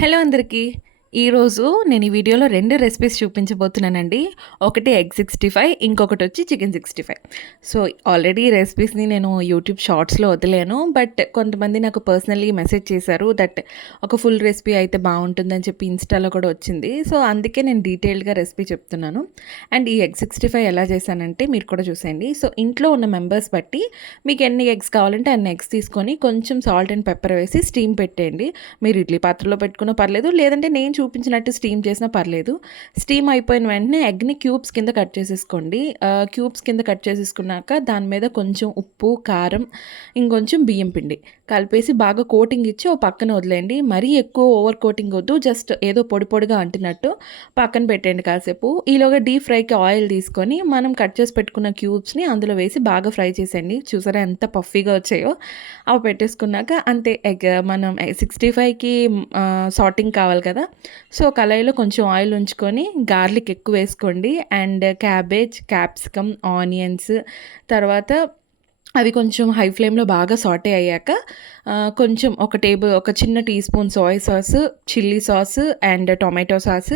Hello అందరికీ. ఈరోజు నేను ఈ వీడియోలో 2 రెసిపీస్ చూపించబోతున్నానండి. ఒకటి ఎగ్ 65, ఇంకొకటొచ్చి చికెన్ 65. సో, ఆల్రెడీ ఈ రెసిపీస్‌ని నేను యూట్యూబ్ షార్ట్స్‌లో వదిలాను. బట్ కొంతమంది నాకు పర్సనల్లీ మెసేజ్ చేశారు దట్ ఒక ఫుల్ రెసిపీ అయితే బావుంటుందని చెప్పి ఇన్‌స్టాలో కూడా వచ్చింది. సో, అందుకే నేను డీటెయిల్డ్‌గా రెసిపీ చెప్తున్నాను. అండ్ ఈ ఎగ్ 65 ఎలా చేశానంటే మీరు కూడా చూసేయండి. సో, ఇంట్లో ఉన్న మెంబర్స్ బట్టి మీకు ఎన్ని ఎగ్స్ కావాలంటే అన్ని ఎగ్స్ తీసుకొని కొంచెం సాల్ట్ అండ్ పెప్పర్ వేసి స్టీమ్ పెట్టేయండి. మీరు ఇడ్లీ పాత్రలో పెట్టుకున్నా పర్లేదు, లేదంటే నేను చూపించినట్టు స్టీమ్ చేసినా పర్లేదు. స్టీమ్ అయిపోయిన వెంటనే ఎగ్‌ని క్యూబ్స్ కింద కట్ చేసేసుకోండి. క్యూబ్స్ కింద కట్ చేసేసుకున్నాక దాని మీద కొంచెం ఉప్పు, కారం, ఇంకొంచెం బియ్యం పిండి కలిపేసి బాగా కోటింగ్ ఇచ్చి ఓ పక్కన వదిలేయండి. మరీ ఎక్కువ ఓవర్ కోటింగ్ వద్దు, జస్ట్ ఏదో పొడి పొడిగా అంటినట్టు పక్కన పెట్టండి కాసేపు. ఈలోగా డీప్ ఫ్రైకి ఆయిల్ తీసుకొని మనం కట్ చేసి పెట్టుకున్న క్యూబ్స్ని అందులో వేసి బాగా ఫ్రై చేసేయండి. చూసారా ఎంత పఫీగా వచ్చాయో. అవి పెట్టేసుకున్నాక అంతే, ఎగ్ మనం 65కి సాటింగ్ కావాలి కదా. సో, కళాయిలో కొంచెం ఆయిల్ ఉంచుకొని గార్లిక్ ఎక్కువ వేసుకోండి. అండ్ క్యాబేజ్, క్యాప్సికమ్, ఆనియన్స్, తర్వాత అవి కొంచెం హై ఫ్లేమ్‌లో బాగా సాటే అయ్యాక కొంచెం ఒక చిన్న teaspoon soy sauce, chilli sauce and tomato sauce,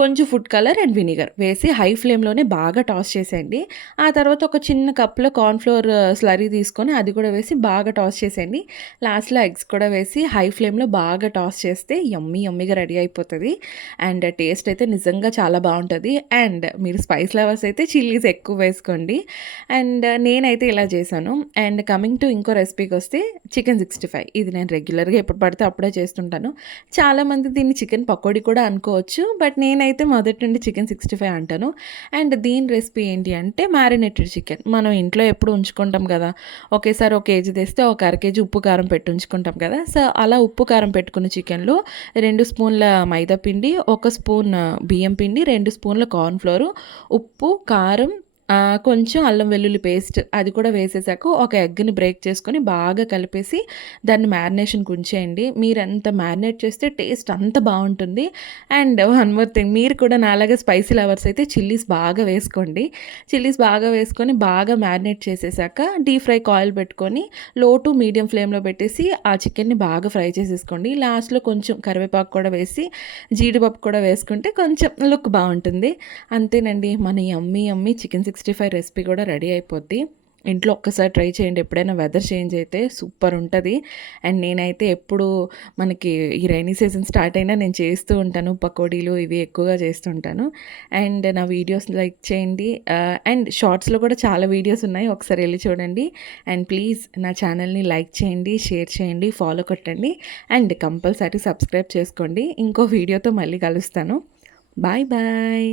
కొంచెం ఫుడ్ కలర్ అండ్ వినిగర్ వేసి హై ఫ్లేమ్‌లోనే బాగా టాస్ చేసేయండి. ఆ తర్వాత ఒక చిన్న కప్‌లో కార్న్ ఫ్లోర్ స్లర్రీ తీసుకొని అది కూడా వేసి బాగా టాస్ చేసేయండి. లాస్ట్‌లో ఎగ్స్ కూడా వేసి హై ఫ్లేమ్‌లో బాగా టాస్ చేస్తే యమ్మీ యమ్మీగా రెడీ అయిపోతది. అండ్ టేస్ట్ అయితే నిజంగా చాలా బావుంటది. అండ్ మీరు స్పైస్ లవర్స్ అయితే చిల్లీస్ ఎక్కువ వేసుకోండి. అండ్ నేనైతే ఇలా చేశాను. అండ్ కమింగ్ టు ఇంకో రెసిపీకొస్తే చికెన్ 65. ఇది నేను రెగ్యులర్‌గా ఎప్పుడు పడితే అప్పుడే చేస్తుంటాను. చాలామంది దీన్ని చికెన్ పకోడీ కూడా అనుకోవచ్చు. బట్ నేనైతే మొదటి నుండి చికెన్ 65 అంటాను. అండ్ దీని రెసిపీ ఏంటి అంటే మ్యారినేటెడ్ చికెన్. మనం ఇంట్లో ఎప్పుడు ఉంచుకుంటాం కదా. ఒకేసారి ఒక కేజీ తెస్తే ఒక అర కేజీ ఉప్పు, కారం పెట్టి ఉంచుకుంటాం కదా. సో, అలా ఉప్పు, కారం పెట్టుకున్న చికెన్‌లో 2 స్పూన్ల మైదా పిండి, 1 స్పూన్ బియ్యం పిండి, 2 స్పూన్ల కార్న్ ఫ్లోర్, ఉప్పు, కారం, కొంచెం అల్లం వెల్లుల్లి పేస్ట్ అది కూడా వేసేసాక ఒక ఎగ్‌ని బ్రేక్ చేసుకొని బాగా కలిపేసి దాన్ని మ్యారినేషన్‌కి ఉంచేయండి. మీరెంత మ్యారినేట్ చేస్తే టేస్ట్ అంత బావుంటుంది. అండ్ వన్ మోర్ థింగ్, మీరు కూడా నాలాగా స్పైసీ లవర్స్ అయితే చిల్లీస్ బాగా వేసుకోండి. చిల్లీస్ బాగా వేసుకొని బాగా మ్యారినేట్ చేసేసాక డీప్ ఫ్రైకి ఆయిల్ పెట్టుకొని లో టు మీడియం ఫ్లేమ్‌లో పెట్టేసి ఆ చికెన్‌ని బాగా ఫ్రై చేసేసుకోండి. లాస్ట్‌లో కొంచెం కరివేపాకు కూడా వేసి జీడిపప్పు కూడా వేసుకుంటే కొంచెం లుక్ బావుంటుంది. అంతేనండి, మన యమ్మీ యమ్మీ చికెన్ 65 రెసిపీ కూడా రెడీ అయిపోద్ది. ఇంట్లో ఒక్కసారి ట్రై చేయండి. ఎప్పుడైనా వెదర్ చేంజ్ అయితే సూపర్ ఉంటది. అండ్ నేనైతే ఎప్పుడు మనకి ఈ రైనీ సీజన్ స్టార్ట్ అయినా నేను చేస్తూ ఉంటాను. పకోడీలు ఇవి ఎక్కువగా చేస్తుంటాను. అండ్ నా వీడియోస్ లైక్ చేయండి. అండ్ షార్ట్స్‌లో కూడా చాలా వీడియోస్ ఉన్నాయి. ఒకసారి వెళ్లి చూడండి. అండ్ ప్లీజ్ నా ఛానల్‌ని లైక్ చేయండి, షేర్ చేయండి, ఫాలో కొట్టండి. అండ్ కంపల్సరీ సబ్స్క్రైబ్ చేసుకోండి. ఇంకో వీడియోతో మళ్ళీ కలుస్తాను. Bye bye.